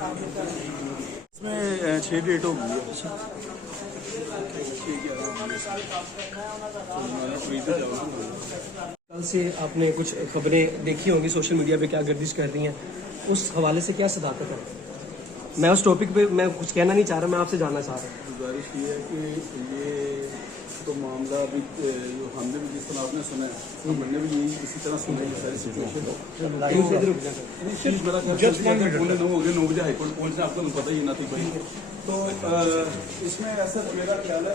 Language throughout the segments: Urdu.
اس میں 6 ڈیٹ ہو گئی کل سے آپ نے کچھ خبریں دیکھی ہوں گی سوشل میڈیا پہ کیا گردش کر رہی ہیں، اس حوالے سے کیا صداقت ہے؟ میں اس ٹاپک پہ میں کچھ کہنا نہیں چاہ رہا، میں آپ سے جاننا چاہ رہا ہوں۔ گزارش یہ ہے کہ یہ تو معاملہ ابھی جو ہم نے بھی جس طرح آپ نے سنا ہے، ہم نے بھی یہی اسی طرح سنا ہے یہ ساری سچویشن میرا خیال 9 ہو گئے 9 بجے ہائی کورٹ پہنچنا، آپ کو تو پتہ ہی نہ تھی بھائی۔ تو اس میں ایسا میرا خیال ہے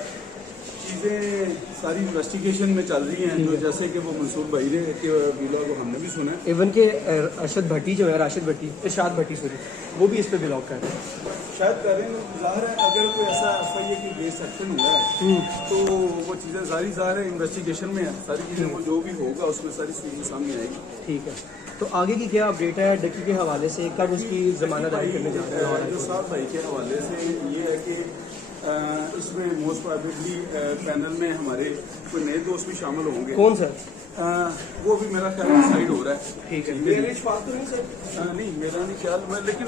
چیزیں ساری انویسٹیگیشن میں چل رہی ہیں، جو جیسے کہ وہ منصور بھائی نے کہ ویلاگ ہم نے بھی سنا ہے، ایون کہ ارشد بھٹی جو ہے، ارشاد بھٹی سوری، وہ بھی اس پہ بلاگ کر رہے ہیں، شاید کر رہے ہیں۔ ظاہر ہے اگر کوئی ایسا ایف آئی اے کی کیس ایکشن ہوا ہے تو وہ چیزیں ساری ظاہر ہے انویسٹیگیشن میں ہے، ساری چیزیں وہ جو بھی ہوگا اس میں ساری چیزیں سامنے آئے گی۔ ٹھیک ہے، تو آگے کی کیا اپڈیٹ ہے ڈکی کے حوالے سے؟ کب اس کی ضمانت داری کرنے جا رہے ہیں؟ جو صاحب بھائی کے حوالے سے یہ ہے کہ اس میں موسٹ پرابیبلی پینل میں ہمارے کوئی نئے دوست بھی شامل ہوں گے۔ کون سر؟ وہ بھی میرا خیال ڈیسائڈ ہو رہا ہے۔ ٹھیک ہے، میرے تو نہیں سر، نہیں میرا نہیں خیال میں، لیکن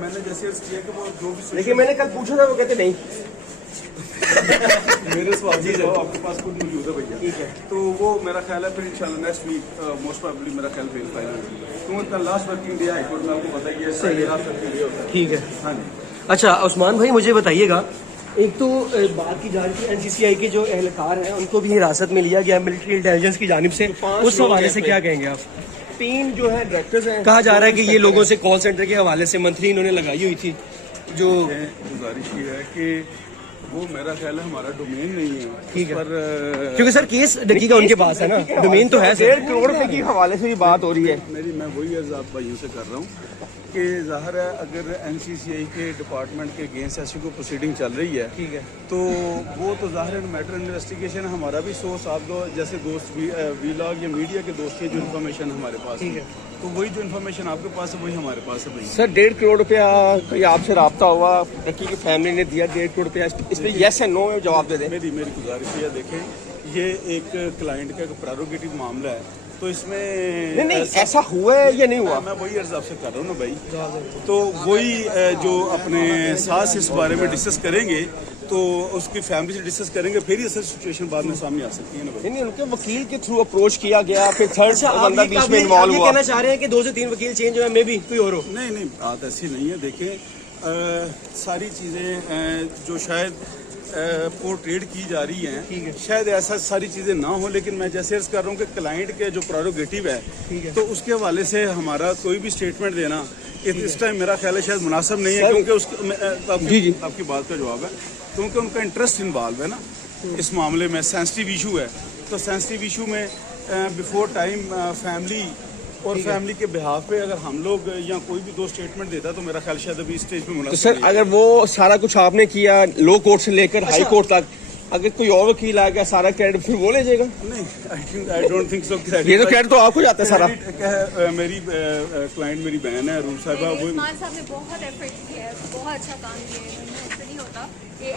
میں نے جیسے عرض کیا کہ وہ جو بھی لیکن میں نے کل پوچھا تھا وہ کہتے نہیں۔ میرے سوال جی جواب آپ کے پاس خود موجود ہے بھیا، ٹھیک ہے، تو وہ میرا خیال ہے پھر انشاءاللہ نیکسٹ ویک موسٹ پرابیبلی میرا خیال فیل فائل ہوگی، کیونکہ کل last working day high court میں آپ کو پتہ ہی ہے لاسٹ ورکنگ ڈے ہوتا ہے۔ ٹھیک ہے، ہاں جی۔ اچھا عثمان بھائی مجھے بتائیے گا، ایک تو بات کی جا رہی تھی این سی سی آئی کے جو اہلکار ہیں ان کو بھی حراست میں لیا گیا ملٹری انٹیلیجنس کی جانب سے، اس حوالے سے کیا کہیں گے آپ؟ 3 جو ہے ڈائریکٹرز ہیں، کہا جا رہا ہے کہ یہ لوگوں سے کال سینٹر کے حوالے سے منتھلی انہوں نے لگائی ہوئی تھی، جو گزارش یہ ہے کہ وہ میرا خیال ہے ہمارا ڈومین نہیں ہے، ٹھیک ہے، پر کیونکہ سر کیس ڈکی کا ان کے پاس ہے نا، ڈومین تو ہے سر۔ 1.5 کروڑ روپے کی حوالے سے بھی بات ہو رہی ہے۔ میں وہی عرض آپ بھائیوں سے کر رہا ہوں کہ ظاہر ہے اگر این سی سی آئی کے ڈپارٹمنٹ کے اگینسٹ ایسی کوئی پروسیڈنگ چل رہی ہے، ٹھیک ہے، تو وہ تو ظاہر ہے میٹر انویسٹیگیشن ہمارا بھی سورس آپ دو جیسے دوست ویلاگ یا میڈیا کے دوست کی جو انفارمیشن ہمارے پاس ٹھیک ہے، ہے، تو وہی جو انفارمیشن آپ کے پاس ہے وہی ہمارے پاس ہے بھائی۔ سر 1.5 کروڑ روپیہ کوئی آپ سے رابطہ ہوا، ڈکی کی فیملی نے دیا 1.5 کروڑ روپیہ، اس پہ یس ہے نو جواب دے دیں۔ میری گزارش یہ دیکھیں، یہ ایک کلائنٹ کا ایک پریروگیٹو معاملہ ہے، تو اس میں نہیں ایسا ہوا ہے یا نہیں ہوا؟ میں وہی عرض آپ سے کر رہا ہوں نا بھائی، تو وہی جو اپنے ساتھ اس بارے میں ڈسکس کریں گے تو اس کی فیملی سے ڈسکس کریں گے، پھر ہی اصل سچویشن بعد میں سامنے آ سکتی ہے نا بھائی۔ نہیں ان کے وکیل کے تھرو اپروچ کیا گیا، پھر تھرڈ اچھا بندہ آپ بیچ میں یہ انوالو ہوا۔ کہنا چاہ رہے ہیں کہ 2 سے 3 وکیل چینج ہوئے، میں بھی کوئی اور ہو؟ نہیں بات ایسی نہیں ہے، دیکھیں ساری چیزیں جو شاید پورٹریٹ کی جا رہی ہیں شاید ایسا ساری چیزیں نہ ہوں، لیکن میں جیسے عرض کر رہا ہوں کہ کلائنٹ کے جو پریروگیٹو ہے تو اس کے حوالے سے ہمارا کوئی بھی اسٹیٹمنٹ دینا اس ٹائم میرا خیال ہے شاید مناسب نہیں ہے، کیونکہ آپ کی بات کا جواب ہے، کیونکہ ان کا انٹرسٹ انوالو ہے نا اس معاملے میں، سینسٹیو ایشو ہے، تو سینسٹیو ایشو میں بیفور ٹائم فیملی اور فیملی کے بہاف پہ اگر ہم لوگ یا کوئی بھی 2 اسٹیٹمنٹ دیتا تو میرا خیال شاید ابھی اسٹیج پہ تو مناسب سر نہیں ہے۔ اگر وہ سارا کچھ آپ نے کیا لو کورٹ سے لے کر ہائی کورٹ تک، اگر کوئی اور وکیل آ گیا سارا کریڈٹ پھر وہ لے جائے گا؟ نہیں آئی ڈونٹ تھنک سو۔ یہ تو کریڈٹ تو آپ کو جاتا ہے سارا۔ میری کلائنٹ میری بہن ہے روم صاحبہ، وہ عثمان صاحب نے بہت ایفرٹ کیا ہے، بہت اچھا کام کیا ہے، ایسا نہیں ہوتا کہ